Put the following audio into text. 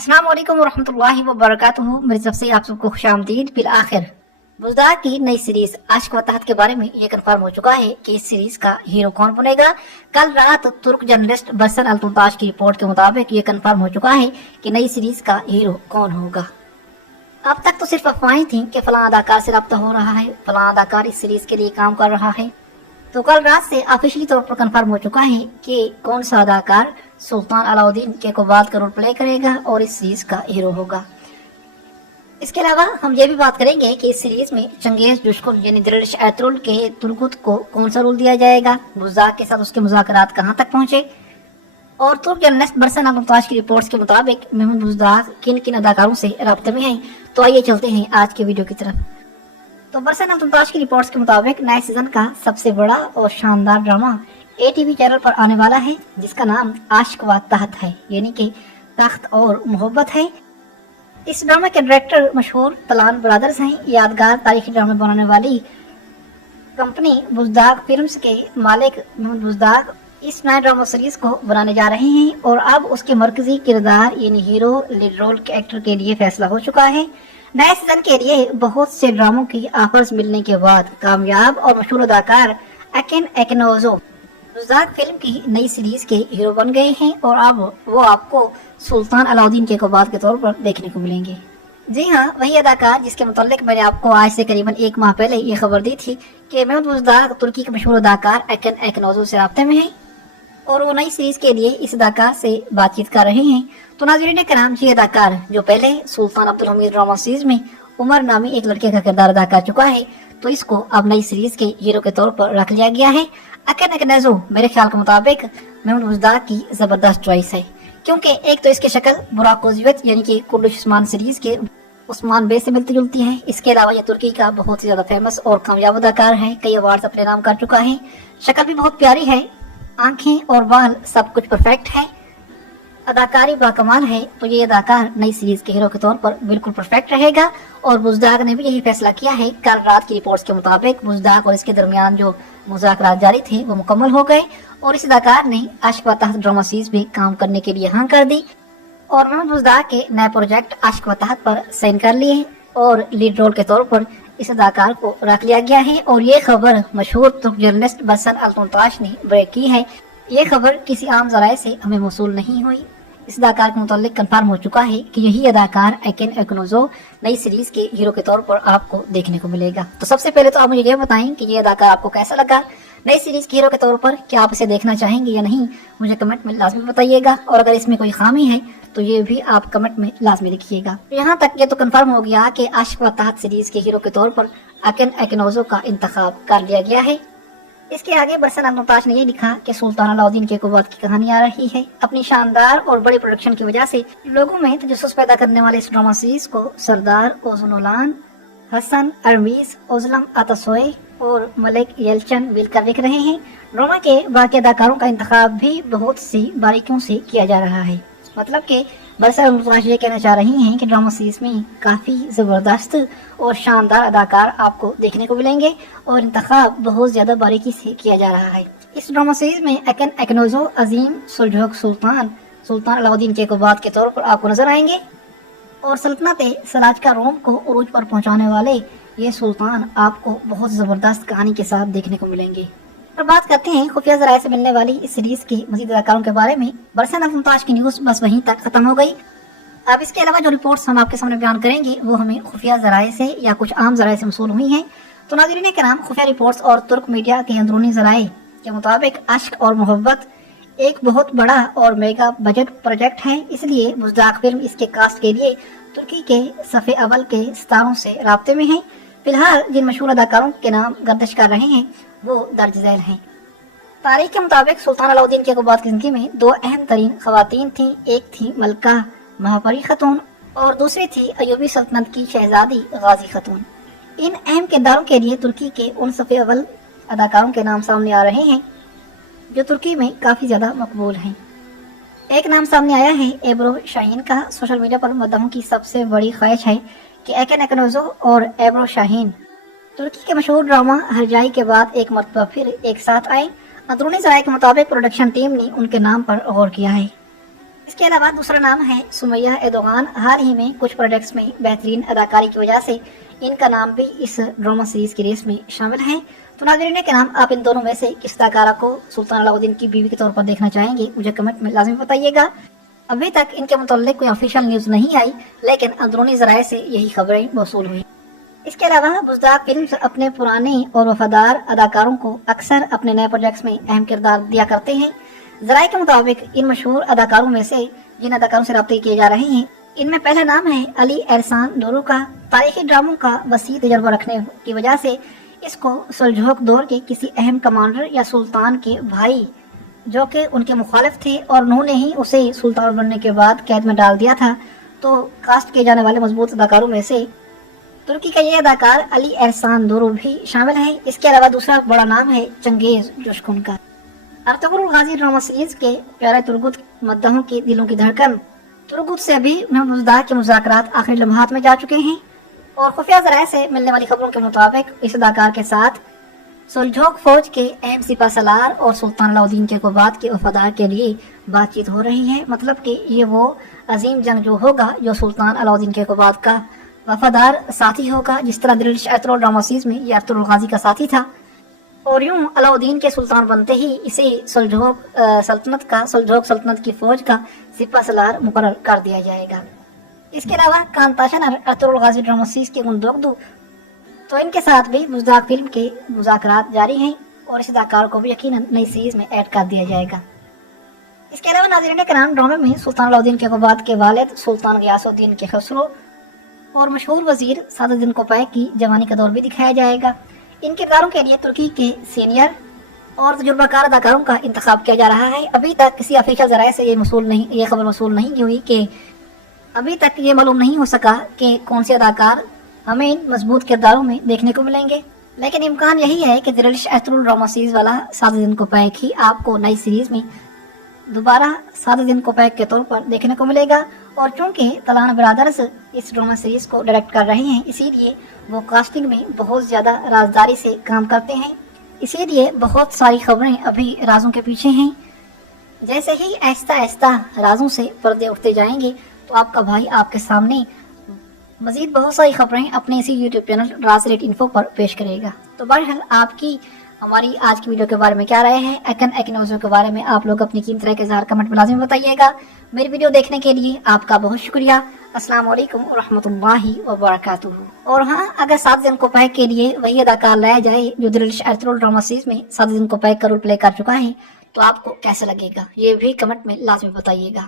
अस्सलाम वालेकुम वरहमतुल्लाहि वबरकातुहू। मेरी तरफ से आप सबको खुशामदीद। फिर आखिर बुज़दार की नई सीरीज आशिक व तहत के बारे में ये कंफर्म हो चुका है कि इस सीरीज का हीरो कौन बनेगा। कल रात तुर्क जर्नलिस्ट बरसन अल-तुर्ताश की रिपोर्ट के मुताबिक ये कंफर्म हो चुका है कि नई सीरीज का हीरो कौन होगा। अब तक तो सिर्फ अफवाहें थी कि फलां अदाकार से रब्ता हो रहा है, फलां अदाकार इस सीरीज के लिए काम कर रहा है। तो कल रात से ऑफिशियली तौर पर कंफर्म हो चुका है कि कौन सा अदाकार सुल्तान अलाउद्दीन कैकोबाद का रोल प्ले करेगा और इस सीरीज का हीरो होगा। इसके अलावा हम ये भी बात करेंगे कि इस सीरीज में चंगेज जुश्कुन यानी दरिश एतरुल के तुर्कुत को कौन सा रोल दिया जाएगा, बुज़दार के साथ उसके मुज़ाकरात कहाँ तक पहुंचे, और तुर्क जर्नलिस्ट बरसन अल-तुर्ताश की रिपोर्ट्स के मुताबिक महमूद बुज़दार किन किन अदाकारों से राब्ते में हैं। तो आइए चलते हैं आज के वीडियो की तरफ। तो बरसन अल-तुर्ताश की रिपोर्ट्स के मुताबिक नए सीजन का सबसे बड़ा और शानदार ड्रामा ATV चैनल पर आने वाला है, जिसका नाम आशिक व तहत है, यानी कि तख्त और मोहब्बत है। इस ड्रामा के डायरेक्टर मशहूर तलान ब्रदर्स हैं। यादगार तारीखी ड्रामे बनाने वाली कंपनी बुज़दार फिल्म्स के मालिक महमूद बुज़दार इस नए ड्रामा सीरीज को बनाने जा रहे हैं और अब उसके मरकजी किरदार यानी हीरो लीड रोल के एक्टर के लिए फैसला हो चुका है। नए सीजन के लिए बहुत से ड्रामों की ऑफर्स मिलने के बाद कामयाब और मशहूर अदाकार अकेन एकनोजो बुज़दार फिल्म की नई सीरीज के हीरो बन गए हैं और अब वो आपको सुल्तान अलाउद्दीन कैकोबाद के तौर पर देखने को मिलेंगे। जी हाँ, वही अदाकार जिसके मुतालिक मैंने आपको आज से करीबन एक माह पहले ये खबर दी थी कि महमूद बुज़दार तुर्की के मशहूर अदाकार अकेन एकनोजो से राब्ते में हैं और वो नई सीरीज के लिए इस अदाकार से बातचीत कर रहे हैं। तो नाज़रीन कराम, ये अदाकार जो पहले सुल्तान अब्दुल हमीद ड्रामा सीरीज में उमर नामी एक लड़के का किरदार अदा कर चुका है, तो इसको अब नई सीरीज के हीरो के तौर पर रख लिया गया है। अकेन एकनोजो मेरे ख्याल के मुताबिक महमूद बुज़दार की जबरदस्त चॉइस है, क्योंकि एक तो इसकी शक्ल बुराक उज़्वियत यानी कि कुर्दिश उस्मान सीरीज के उस्मान बे से मिलती जुलती है। इसके अलावा ये तुर्की का बहुत ही ज्यादा फेमस और कामयाब अदाकार है, कई अवार्ड अपने नाम कर चुका है। शक्ल भी बहुत प्यारी है, आंखें और बाल सब कुछ परफेक्ट है, अदाकारी बाकमाल है। तो ये अदाकार नई सीरीज के हीरो के तौर पर बिल्कुल परफेक्ट रहेगा और बुज़दार ने भी यही फैसला किया है। कल रात की रिपोर्ट्स के मुताबिक बुज़दार और इसके दरमियान जो मुज़ाकरात जारी थे वो मुकम्मल हो गए और इस अदाकार ने आशिक व तहत ड्रामा सीरीज में काम करने के लिए हाँ कर दी और महमूद बुज़दार के नए प्रोजेक्ट आशिक व तहत पर साइन कर लिए और लीड रोल के तौर पर इस अदाकार को रख लिया गया है। और ये खबर मशहूर तुर्क जर्नलिस्ट बरसन अल-तुर्ताश ने ब्रेक की है। ये खबर किसी आम जराये से हमें मौसूल नहीं हुई। इस अदाकार के मुतालिक कंफर्म हो चुका है कि यही अदाकार अकेन एकनोजो नई सीरीज के हीरो के तौर पर आपको देखने को मिलेगा। तो सबसे पहले तो आप मुझे ये बताएं कि ये अदाकार आपको कैसा लगा नई सीरीज के हीरो के तौर पर। क्या आप इसे देखना चाहेंगे या नहीं, मुझे कमेंट में लाजमी बताइएगा और अगर इसमें कोई खामी है तो ये भी आप कमेंट में लाजमी लिखिएगा। यहाँ तक ये तो कंफर्म हो गया कि आशिक व तहत सीरीज के हीरो के तौर पर अकेन एकनोजो का इंतखाब कर लिया गया है। इसके आगे बरसन अल-तुर्ताश ने ये लिखा कि सुल्तान अलाउद्दीन कैकोबाद की कहानी आ रही है। अपनी शानदार और बड़े प्रोडक्शन की वजह से लोगों में तजस्सुस पैदा करने वाले इस ड्रामा सीरीज को सरदार ओज़ुनोलान, हसन अरमीज, ओज़लम अतासोय और मलिक येल्चन मिलकर लिख रहे हैं। ड्रामा के बाकी अदाकारों का इंतखाब भी बहुत सी बारीकियों से किया जा रहा है। मतलब कि बरसन अल-तुर्ताश ये कहना चाह रही हैं कि ड्रामा सीरीज में काफी जबरदस्त और शानदार अदाकार आपको देखने को मिलेंगे और इंतखाब बहुत ज्यादा बारीकी से किया जा रहा है। इस ड्रामा सीरीज में अकेन एकनोजो अजीम सुलझोक सुल्तान अलाउद्दीन कैकोबाद के तौर पर आपको नजर आएंगे और सल्तनत सलाजका रोम को उरूज पर पहुंचाने वाले ये सुल्तान आपको बहुत जबरदस्त कहानी के साथ देखने को मिलेंगे। और बात करते हैं खुफिया जराये से मिलने वाली इस सीरीज के मजीद अदाकारों के बारे में। बरसन अल-तुर्ताश की न्यूज बस वहीं तक खत्म हो गई। अब इसके अलावा जो रिपोर्ट्स हम आपके सामने बयान करेंगे वो हमें खुफिया जराये से या कुछ आम जराये से मसूल हुई हैं। तो नाज़रीन कराम, खुफिया रिपोर्ट्स और तुर्क मीडिया के अंदरूनी जराये के मुताबिक आशिक और मोहब्बत एक बहुत बड़ा और मेगा बजट प्रोजेक्ट है, इसलिए बुज़दार फिल्म इसके कास्ट के लिए तुर्की के सफ़े अव्वल के सितारों से राब्ते में है। फिलहाल जिन मशहूर अदाकारों के नाम गर्दिश कर रहे हैं वो दर्ज झैल हैं। तारीख के मुताबिक सुल्तान अलाउद्दीन कैकोबाद की जिंदगी में दो अहम तरीन खवातीन थी। एक थी मलका महापरी खतून और दूसरी थी अयूबी सल्तनत की शहजादी गाजी खतून। इन अहम किरदारों के लिए तुर्की के उन सफ़े अव्वल अदाकारों के नाम सामने आ रहे हैं जो तुर्की में काफी ज्यादा मकबूल हैं। एक नाम सामने आया है एब्रो शाहीन का। सोशल मीडिया पर मुद्दाओं की सबसे बड़ी ख्वाहिश है कि अकेन एकनोजो और एब्रो शाहीन तुर्की के मशहूर ड्रामा हरजाई के बाद एक मरतबा फिर एक साथ आए। अंदरूनी ज़राए के मुताबिक प्रोडक्शन टीम ने उनके नाम पर गौर किया है। اس کے علاوہ دوسرا نام ہے سمیہ ایردوغان. حال ہی میں کچھ پروجیکٹس میں بہترین اداکاری کی وجہ سے ان کا نام بھی اس ڈرامہ سیریز کی ریس میں شامل ہے. تو ناظرین کرام، آپ ان دونوں میں سے کس اداکارہ کو سلطان علاؤدین کی بیوی کے طور پر دیکھنا چاہیں گے؟ مجھے کمنٹ میں لازمی بتائیے گا. ابھی تک ان کے متعلق کوئی آفیشیل نیوز نہیں آئی، لیکن اندرونی ذرائع سے یہی خبریں موصول ہوئی. اس کے علاوہ بزداق فلمز اپنے پرانے اور وفادار اداکاروں کو اکثر اپنے نئے پروجیکٹس میں اہم کردار دیا کرتے ہیں. ذرائع کے مطابق ان مشہور اداکاروں میں سے جن اداکاروں سے رابطے کیے جا رہے ہیں، ان میں پہلا نام ہے علی احسان دورو کا. تاریخی ڈراموں کا وسیع تجربہ رکھنے کی وجہ سے اس کو سلجوق دور کے کسی اہم کمانڈر یا سلطان کے بھائی جو کہ ان کے مخالف تھے اور انہوں نے ہی اسے سلطان بننے کے بعد قید میں ڈال دیا تھا، تو کاسٹ کیے جانے والے مضبوط اداکاروں میں سے ترکی کا یہ اداکار علی احسان دورو بھی شامل ہے. اس کے علاوہ دوسرا بڑا نام ہے چنگیز جوشکن کا. ارطغرل غازی ڈرامہ سیریز کے پیارے ترگت مداحوں کی دلوں کی دھڑکن ترگت سے ابھی بزداق کے مذاکرات آخری لمحات میں جا چکے ہیں، اور خفیہ ذرائع سے ملنے والی خبروں کے مطابق اس اداکار کے ساتھ سلجوق فوج کے اہم سپہ سالار اور سلطان علاؤدین کے قباد کے وفادار کے لیے بات چیت ہو رہی ہے. مطلب کہ یہ وہ عظیم جنگجو ہوگا جو سلطان علاؤدین کے قباد کا وفادار ساتھی ہوگا، جس طرح دلش ارطغرل ڈرامہ سیریز میں یہ ارطغرل غازی کا ساتھی تھا. اور یوں علاؤدین کے سلطان بنتے ہی اسے سلجوق سلطنت کی فوج کا سپہ سالار مقرر کر دیا جائے گا. اس کے علاوہ کانتاشن ارطغرل غازی ڈرامہ سیریز کے گندوقدو تو ان کے ساتھ بھی بزداق فلم کے مذاکرات جاری ہیں، اور اس اداکار کو بھی یقیناً نئی سیریز میں ایڈ کر دیا جائے گا. اس کے علاوہ ناظرین کرام، ڈرامے میں سلطان علاؤدین کے قباد کے والد سلطان غیاث الدین کے خسرو اور مشہور وزیر سعد الدین کوپیک کی جوانی کا دور بھی دکھایا جائے گا. ان کرداروں کے لیے ترکی کے سینئر اور تجربہ کار اداکاروں کا انتخاب کیا جا رہا ہے. ابھی تک کسی افیشل ذرائع سے یہ خبر موصول نہیں ہوئی کہ ابھی تک یہ معلوم نہیں ہو سکا کہ کون سے اداکار ہمیں ان مضبوط کرداروں میں دیکھنے کو ملیں گے، لیکن امکان یہی ہے کہ دلش ارطغرل ڈرامہ سیریز والا سعد الدین کوپیک ہی آپ کو نئی سیریز میں دوبارہ سعد الدین کوپیک کے طور پر دیکھنے کو ملے گا. اور چونکہ تلان برادرز اس ڈرامہ سیریز کو ڈائریکٹ کر رہے ہیں، اسی لیے وہ کاسٹنگ میں بہت زیادہ رازداری سے کام کرتے ہیں. اسی لیے بہت ساری خبریں ابھی رازوں کے پیچھے ہیں. جیسے ہی آہستہ آہستہ رازوں سے پردے اٹھتے جائیں گے تو آپ کا بھائی آپ کے سامنے مزید بہت ساری خبریں اپنے اسی یوٹیوب چینل راز ریٹ انفو پر پیش کرے گا. تو بہرحال آپ کی ہماری آج کی ویڈیو کے بارے میں کیا رائے ہے؟ ایکنوزوں کے بارے میں آپ لوگ اپنی قیمتی رائے کا اظہار کمنٹ میں لازمی بتائیے گا. میری ویڈیو دیکھنے کے لیے آپ کا بہت شکریہ. السلام علیکم ورحمۃ اللہ وبرکاتہ. اور ہاں، اگر سعد الدین کوپیک کے لیے وہی اداکار لایا جائے جو دلش ارطغرل ڈرامہ سیریز میں سعد الدین کوپیک کا رول پلے کر چکا ہے، تو آپ کو کیسا لگے گا؟ یہ بھی کمنٹ میں لازمی بتائیے گا.